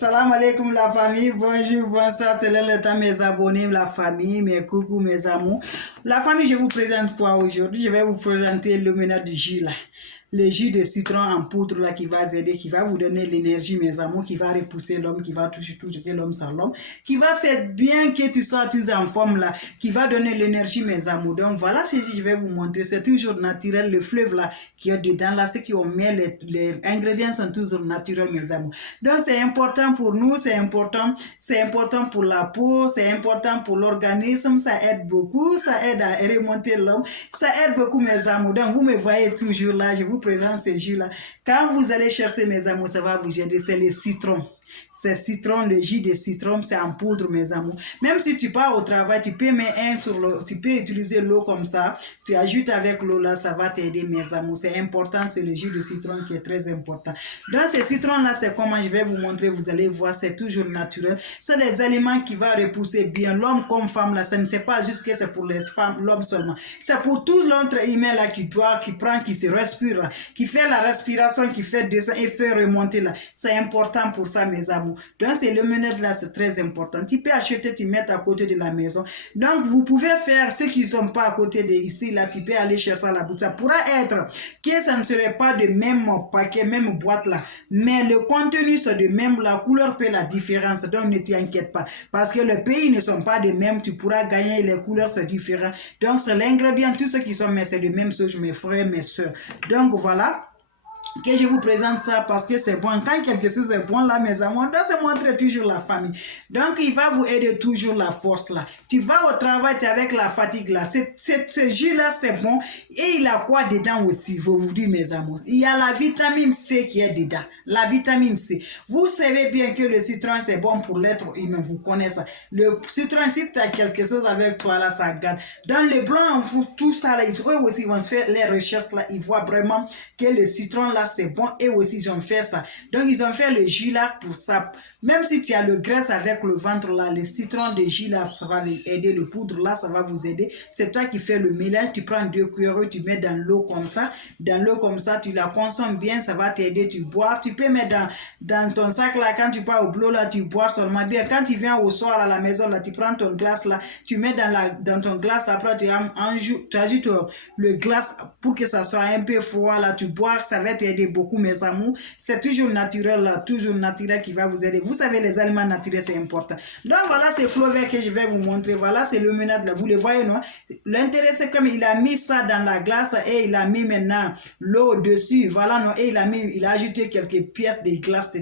Salam alaikum la famille, bonjour, bonsoir, c'est le temps mes abonnés, la famille, mes coucou, mes amours. La famille, je vous présente quoi aujourd'hui? Je vais vous présenter le ménage du jus là. Le jus de citron en poudre là qui va aider, qui va vous donner l'énergie mes amours, qui va repousser l'homme, qui va toucher l'homme sans l'homme, qui va faire bien que tu sois tous en forme là, qui va donner l'énergie mes amours. Donc voilà ce que je vais vous montrer, c'est toujours naturel, le fleuve là qui est dedans là, ce qu'on met, les ingrédients sont toujours naturels mes amours. Donc c'est important pour nous, c'est important pour la peau, c'est important pour l'organisme, ça aide beaucoup, ça aide à remonter l'homme, ça aide beaucoup mes amours. Donc vous me voyez toujours là, je vous présente ces jus là. Quand vous allez chercher mes amours, ça va vous aider, c'est le citron. C'est citron, le jus de citron, c'est en poudre mes amours. Même si tu pars au travail, tu peux mettre un sur l'eau, tu peux utiliser l'eau comme ça, tu ajoutes avec l'eau là, ça va t'aider mes amours. C'est important, c'est le jus de citron qui est très important. Donc ce citron là, c'est comment je vais vous montrer, vous allez voir, c'est toujours naturel. C'est des aliments qui vont repousser bien l'homme comme femme là, ça ne c'est pas juste que c'est pour les femmes, l'homme seulement. C'est pour tout l'autre humain là qui prend, qui se respire là, qui fait la respiration, qui fait descendre et fait remonter là. C'est important pour ça mes amours. Donc c'est le ménage là, c'est très important. Tu peux acheter, tu mets à côté de la maison. Donc vous pouvez faire ceux qui ne sont pas à côté de ici là, tu peux aller chercher à la boutique. Ça pourra être que ça ne serait pas de même paquet, même boîte là, mais le contenu c'est de même, la couleur fait la différence. Donc ne t'inquiète pas, parce que les pays ne sont pas de même, tu pourras gagner, les couleurs c'est différent. Donc c'est l'ingrédient, tous ceux qui sont, mais c'est de même chose, mes frères, mes soeurs. Donc voilà que je vous présente ça parce que c'est bon. Quand quelque chose est bon là mes amis, on doit se montrer toujours la famille. Donc il va vous aider toujours la force là. Tu vas au travail, tu es avec la fatigue là. Ce jus là c'est bon. Et il a quoi dedans aussi, je vous dis mes amours. Il y a la vitamine C qui est dedans. La vitamine C. Vous savez bien que le citron c'est bon pour l'être humain, vous connaissez ça. Le citron, si tu as quelque chose avec toi là, ça garde. Dans les blancs, on fout tout ça là. Eux aussi vont faire les recherches là. Ils voient vraiment que le citron là c'est bon, et aussi ils ont fait ça. Donc ils ont fait le jus là pour ça. Même si tu as le graisse avec le ventre là, le citron de jus là, ça va aider, le poudre là, ça va vous aider. C'est toi qui fais le mélange, tu prends 2 cuillères, tu mets dans l'eau comme ça. Dans l'eau comme ça, tu la consommes bien, ça va t'aider, tu bois. Tu peux mettre dans ton sac là, quand tu pars au boulot là, tu bois seulement bien. Quand tu viens au soir à la maison là, tu prends ton glace là, tu mets dans ton glace, après tu ajoutes le glace pour que ça soit un peu froid là, tu bois, ça va t'aider beaucoup mes amours. C'est toujours naturel là, toujours naturel qui va vous aider. Vous savez les aliments naturels c'est important. Donc voilà c'est flot vert que je vais vous montrer. Voilà c'est le ménage là, vous le voyez non? L'intérêt c'est comme il a mis ça dans la glace et il a mis maintenant l'eau dessus. Voilà non, et il a ajouté quelques pièces de glace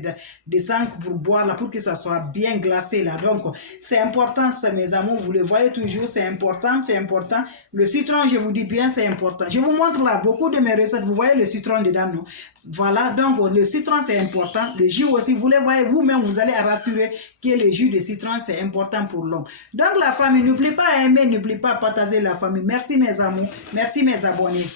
de sang pour boire là, pour que ça soit bien glacé là. Donc c'est important ça mes amours, vous le voyez toujours, c'est important, c'est important. Le citron je vous dis bien c'est important. Je vous montre là beaucoup de mes recettes, vous voyez le citron dedans non? Voilà, donc le citron c'est important, le jus aussi, vous le voyez vous-même, vous allez rassurer que le jus de citron c'est important pour l'homme. Donc la famille, n'oubliez pas à aimer, n'oubliez pas à partager la famille. Merci mes amours, merci mes abonnés.